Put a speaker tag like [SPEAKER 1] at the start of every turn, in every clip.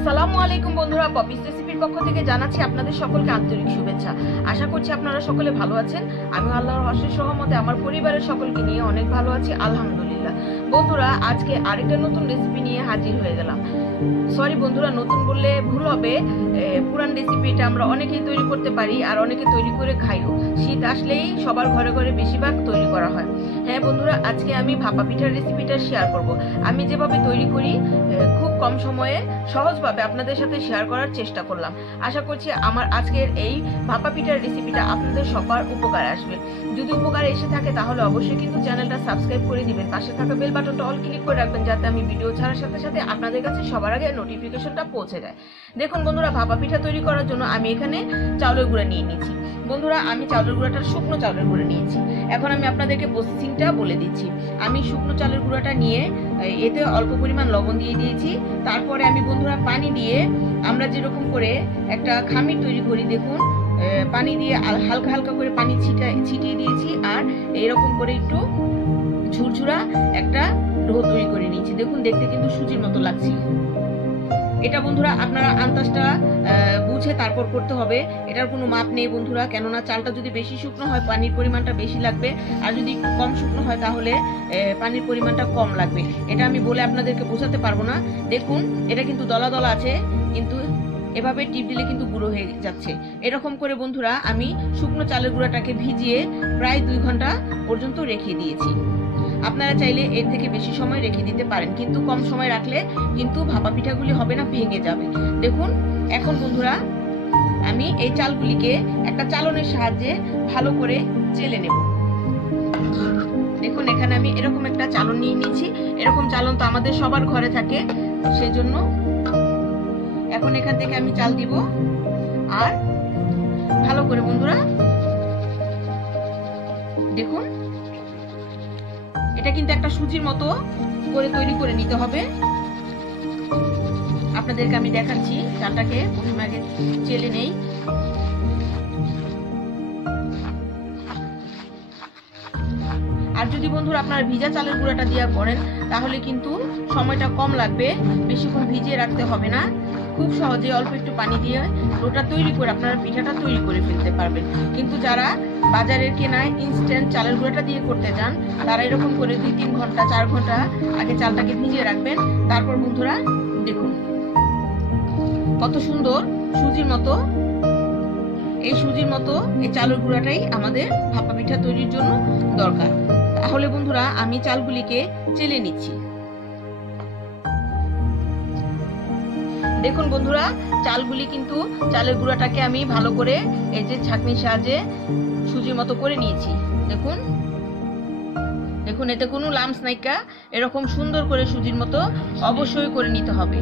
[SPEAKER 1] আসসালামু আলাইকুম বন্ধুরা, পপিস রেসিপির পক্ষ থেকে জানাচ্ছি আপনাদের সকলকে আন্তরিক শুভেচ্ছা। আশা করছি আপনারা সকলে ভালো আছেন। আমি আল্লাহর হর্ষের সহমতে আমার পরিবারের সকলকে নিয়ে অনেক ভালো আছি, আলহামদুলিল্লাহ। বন্ধুরা, আজকে আরেকটা নতুন রেসিপি নিয়ে হাজির হয়ে গেলাম। সরি বন্ধুরা, নতুন বললে ভুল হবে। পুরান রেসিপিটা আমরা অনেকেই তৈরি করতে পারি আর অনেকে তৈরি করে খাইও। শীত আসলেই সবার ঘরে ঘরে বেশিরভাগ তৈরি করা হয়। হ্যাঁ বন্ধুরা, আজকে আমি ভাপা পিঠার রেসিপিটা শেয়ার করব। আমি যেভাবে তৈরি করি কম সময়ে সহজভাবে আপনাদের সাথে শেয়ার করার চেষ্টা করলাম। আশা করছি আমার আজকের এই ভাপা পিঠার রেসিপিটা আপনাদের সবার উপকার আসবে। যদি উপকার এসে থাকে তাহলে অবশ্যই কিন্তু চ্যানেলটা সাবস্ক্রাইব করে দিবেন। পাশে থাকা বেল বাটনটা অল ক্লিক করে রাখবেন যাতে আমি ভিডিও ছাড়ার সাথে সাথে আপনাদের কাছে সবার আগে নোটিফিকেশনটা পৌঁছে যায়। দেখুন বন্ধুরা, ভাপা পিঠা তৈরি করার জন্য আমি এখানে চাউলের গুঁড়া নিয়ে নিয়েছি। বন্ধুরা, আমি চাউলের গুঁড়াটা শুকনো চাউলের গুঁড়া নিয়েছি। এখন আমি আপনাদেরকে প্রসেসিংটা বলে দিচ্ছি। আমি শুকনো চালের গুঁড়াটা নিয়ে এতে অল্প পরিমাণ লবণ দিয়ে দিয়েছি। তারপরে আমি বন্ধুরা পানি দিয়ে আমরা যেরকম করে একটা খামির তৈরি করি, দেখুন পানি দিয়ে হালকা হালকা করে পানি ছিটা, ছিটিয়ে দিয়েছি আর এরকম করে একটু ঝুরঝুরা একটা ডো তৈরি করে নিয়েছি। দেখুন, দেখতে কিন্তু সুজির মতো লাগছে। এটা বন্ধুরা আপনারা আন্দাজটা বুঝে তারপর করতে হবে। এটার কোনো মাপ নেই বন্ধুরা, কেননা চালটা যদি বেশি শুকনো হয়, পানির পরিমাণটা বেশি লাগবে। আর যদি কম শুকনো হয় তাহলে পানির পরিমাণটা কম লাগবে। এটা আমি বলে আপনাদেরকে বোঝাতে পারব না। দেখুন, এটা কিন্তু দলা দলা আছে, কিন্তু এভাবে টিপ দিলে কিন্তু গুঁড়ো হয়ে যাচ্ছে। এরকম করে বন্ধুরা আমি শুকনো চালের গুঁড়াটাকে ভিজিয়ে প্রায় দুই ঘণ্টা পর্যন্ত রেখে দিয়েছি। আপনারা চাইলে এর থেকে বেশি সময় রেখে দিতে পারেন, কিন্তু কম সময় রাখলে কিন্তু ভাপা পিঠাগুলি হবে না, ভেঙে যাবে। দেখুন, এখন বন্ধুরা, আমি এই চালগুলিকে একটা চালনের সাহায্যে ভালো করে চেলে নেব। দেখুন, এখানে আমি এরকম একটা চালন নিয়ে নিয়েছি। এরকম চালন তো আমাদের সবার ঘরে থাকে সেই জন্য এখন এখান থেকে আমি চাল দিব। আর ভালো করে বন্ধুরা, দেখুন এটা কিন্তু একটা সুজির মতো করে তৈরি করে নিতে হবে। আপনাদেরকে আমি দেখাচ্ছি চালটাকে প্রথমে আগে চেলে নেই। আর যদি বন্ধুরা আপনারা ভিজা চালের গুঁড়াটা দিয়ে করেন, তাহলে কিন্তু সময়টা কম লাগবে, বেশিক্ষণ ভিজিয়ে রাখতে হবে না। খুব সহজে অল্প একটু পানি দিয়ে ওটা তৈরি করে আপনারা পিঠাটা তৈরি করে ফেলতে পারবেন। কিন্তু যারা বাজারের কেনায় ইনস্ট্যান্ট চালের গুঁড়াটা দিয়ে করতে চান তারা এরকম করে দুই তিন ঘণ্টা, চার ঘণ্টা আগে চালটাকে ভিজিয়ে রাখবেন। তারপর বন্ধুরা দেখুন কত সুন্দর সুজির মতো, এই সুজির মতো এই চালের গুঁড়াটাই আমাদের ভাপা পিঠা তৈরির জন্য দরকার। তাহলে বন্ধুরা আমি চালগুলিকে চেলে নিচ্ছি। দেখুন বন্ধুরা, চালগুলি কিন্তু চালের গুঁড়াটাকে আমি ভালো করে এই যে ছাঁকনির সাহায্যে সুজির মতো করে নিয়েছি। দেখুন। দেখুন, এতে কোনো লামস নাইকা এরকম সুন্দর করে সুজির মতো অবশ্যই করে নিতে হবে।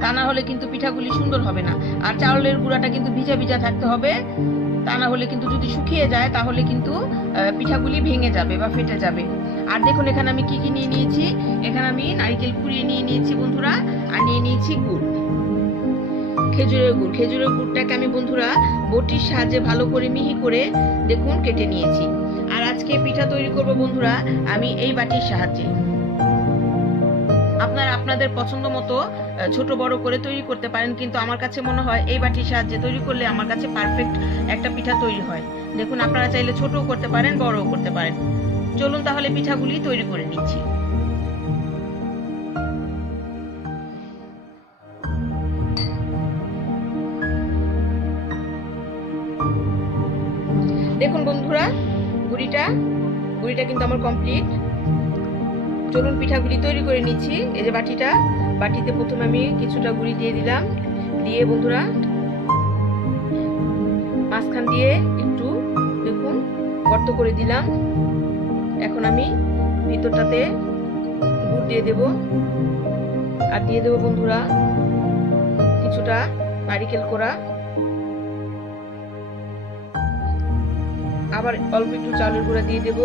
[SPEAKER 1] তা না হলে কিন্তু পিঠাগুলি সুন্দর হবে না। আর চাউলের গুঁড়াটা কিন্তু ভিজা ভিজা থাকতে হবে। তা না হলে কিন্তু যদি শুকিয়ে যায়, তাহলে কিন্তু পিঠাগুলি ভেঙে যাবে বা ফেটে যাবে। আর দেখুন, এখানে আমি কি কি নিয়ে নিয়েছি? এখানে আমি নারিকেল কুড়িয়ে নিয়ে নিয়েছি বন্ধুরা। আর নিয়ে নিয়েছি গুড়। খেজুরের গুড়। খেজুরের গুড়টাকে আমি বন্ধুরা বটির সাহায্যে ভালো করে মিহি করে দেখুন, কেটে নিয়েছি। আর আজকে পিঠা তৈরি করব বন্ধুরা আমি এই বাটির সাহায্যে। আপনারা আপনাদের পছন্দ মতো ছোট বড় করে তৈরি করতে পারেন, কিন্তু আমার কাছে মনে হয় এই বাটির সাহায্যে তৈরি করলে আমার কাছে পারফেক্ট একটা পিঠা তৈরি হয়। দেখুন, আপনারা চাইলে ছোটও করতে পারেন, বড়ও করতে পারেন। চলুন তাহলে পিঠাগুলি তৈরি করে নিচ্ছি। দেখুন বন্ধুরা, গুড়িটা গুড়িটা কিন্তু আমার কমপ্লিট চলুন পিঠাগুলি তৈরি করে নিচ্ছি। এই যে বাটিটা, বাটিতে প্রথমে আমি কিছুটা গুড়ি দিয়ে দিলাম। দিয়ে বন্ধুরা, মাঝখান দিয়ে একটু, দেখুন, গর্ত করে দিলাম। এখন আমি ভিতরটাতে গুড় দিয়ে দেব। আর দিয়ে দেবো বন্ধুরা, কিছুটা নারিকেল কোড়া। আবার অল্প একটু চালের গুঁড়া দিয়ে দেব।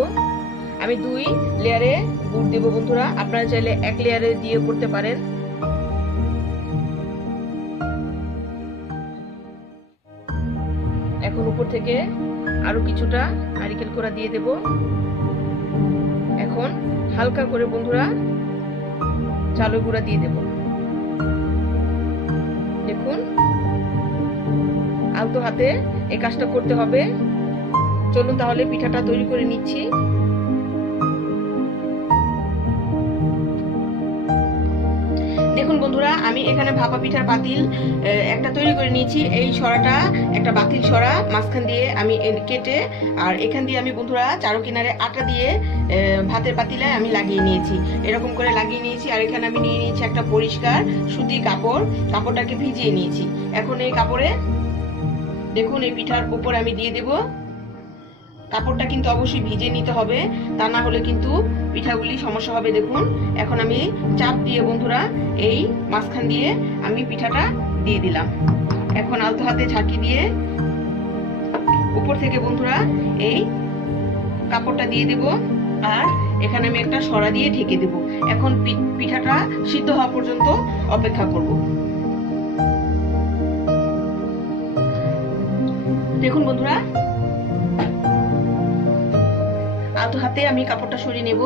[SPEAKER 1] আমি দুই লেয়ারে গুড় দেবো বন্ধুরা। আপনারা চাইলে এক লেয়ারে দিয়ে করতে পারেন। এখন উপর থেকে আরও কিছুটা নারিকেল কোড়া দিয়ে দেব। এখন হালকা করে বন্ধুরা চালের গুঁড়া দিয়ে দেব। দেখুন, আলতো হাতে এই কাজটা করতে হবে। চলুন তাহলে পিঠাটা তৈরি করে নিচ্ছি। দেখুন বন্ধুরা, আমি এখানে ভাপা পিঠার পাতিল একটা তৈরি করে নিয়েছি। এই সরাটা একটা বাতিল সরা, মাঝখান দিয়ে আমি কেটে, আর এখান দিয়ে আমি বন্ধুরা চারো কিনারে আটা দিয়ে ভাতের পাতিলে আমি লাগিয়ে নিয়েছি। এরকম করে লাগিয়ে নিয়েছি, আর এখানে আমি নিয়ে নিয়েছি একটা পরিষ্কার সুতির কাপড়। কাপড়টাকে ভিজিয়ে নিয়েছি। এখন এই কাপড়ে দেখুন এই পিঠার উপর আমি দিয়ে দেব কাপড়টা কিন্তু অবশ্যই ভিজে নিতে হবে, তা না হলে কিন্তু পিঠাগুলি সমস্যা হবে। দেখুন, এখন আমি চাপ দিয়ে বন্ধুরা এই মাঝখান দিয়ে আমি পিঠাটা দিয়ে দিলাম। এখন আলতো হাতে ঝাঁকি দিয়ে উপর থেকে বন্ধুরা এই কাপড়টা দিয়ে দেব, আর এখানে আমি একটা সরা দিয়ে ঢেকে দেব। এখন পিঠাটা সিদ্ধ হওয়া পর্যন্ত অপেক্ষা করব। দেখুন বন্ধুরা হাতে আমি কাপড়টা সরিয়ে নেব।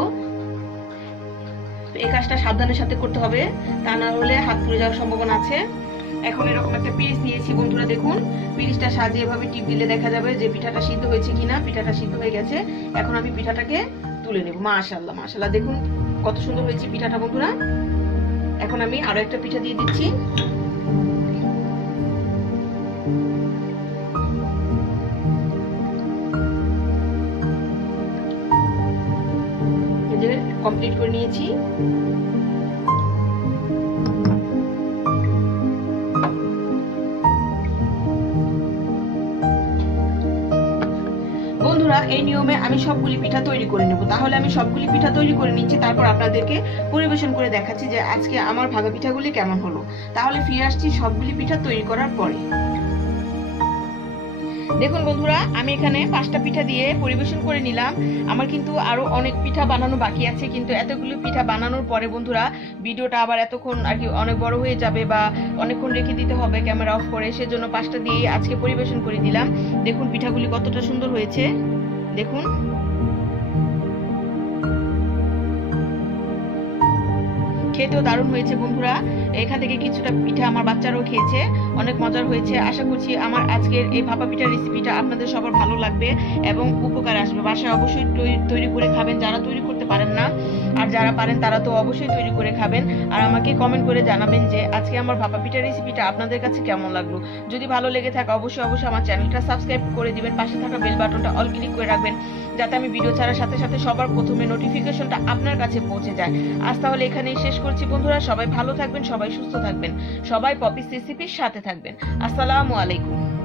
[SPEAKER 1] এই কাজটা সাবধানের সাথে করতে হবে, তা না হলে হাত পুড়ে যাওয়ার সম্ভাবনা আছে। এখন এরকম একটা পিরিচ নিয়েছি, বন্ধুরা দেখুন। পিরিচটা সাজিয়ে এভাবে টিপ দিলে দেখা যাবে যে পিঠাটা সিদ্ধ হয়েছে কিনা, পিঠাটা সিদ্ধ হয়ে গেছে। এখন আমি পিঠাটাকে তুলে নেব মাশাল্লাহ মাশাল্লাহ দেখুন কত সুন্দর হয়েছে পিঠাটা, বন্ধুরা। এখন আমি আরও একটা পিঠা দিয়ে দিচ্ছি। কমপ্লিট করে নিয়েছি। বন্ধুরা, এই নিয়মে আমি সবগুলি পিঠা তৈরি করে নেব। তাহলে আমি সবগুলি পিঠা তৈরি করে নিচ্ছি, তারপর আপনাদেরকে পরিবেশন করে দেখাচ্ছি যে আজকে আমার ভাগা পিঠাগুলি কেমন হলো। তাহলে ফিরে আসছি সবগুলি পিঠা তৈরি করার পরে। দেখুন বন্ধুরা, আমি এখানে পাঁচটা পিঠা দিয়ে পরিবেশন করে নিলাম। আমার কিন্তু আরও অনেক পিঠা বানানো বাকি আছে, কিন্তু এতগুলো পিঠা বানানোর পরে বন্ধুরা, ভিডিওটা আবার এতক্ষণ আর কি অনেক বড় হয়ে যাবে বা অনেকক্ষণ রেখে দিতে হবে, ক্যামেরা অফ করে, সেজন্য পাঁচটা দিয়ে আজকে পরিবেশন করে দিলাম দেখুন পিঠাগুলি কতটা সুন্দর হয়েছে। দেখুন। খেতেও দারুণ হয়েছে বন্ধুরা। এখান থেকে কিছুটা পিঠা আমার বাচ্চারাও খেয়েছে, অনেক মজার হয়েছে। আশা করছি আমার আজকের এই ভাপা পিঠার রেসিপিটা আপনাদের সবার ভালো লাগবে এবং উপকার আসবে। বাসায় অবশ্যই তৈরি করে খাবেন। যারা তৈরি করতে পারেন না। আর যারা পারেন, তারা তো অবশ্যই তৈরি করে খাবেন। আর আমাকে কমেন্ট করে জানাবেন যে, আজকে আমার ভাপা পিঠার রেসিপিটা আপনাদের কাছে কেমন লাগল? যদি ভালো লেগে থাকে, অবশ্যই অবশ্যই আমার চ্যানেলটা সাবস্ক্রাইব করে দিবেন। পাশে থাকা বেল বাটনটা অল ক্লিক করে রাখবেন, যাতে আমি ভিডিও ছাড়ার সাথে সাথে সবার প্রথমে নোটিফিকেশনটা আপনার কাছে পৌঁছে যায়। আজ তাহলে এখানেই শেষ করছি বন্ধুরা। সবাই ভালো থাকবেন, সবাই সুস্থ থাকবেন। সবাই পপিস রেসিপির সাথে থাকবেন। আসসালামু আলাইকুম।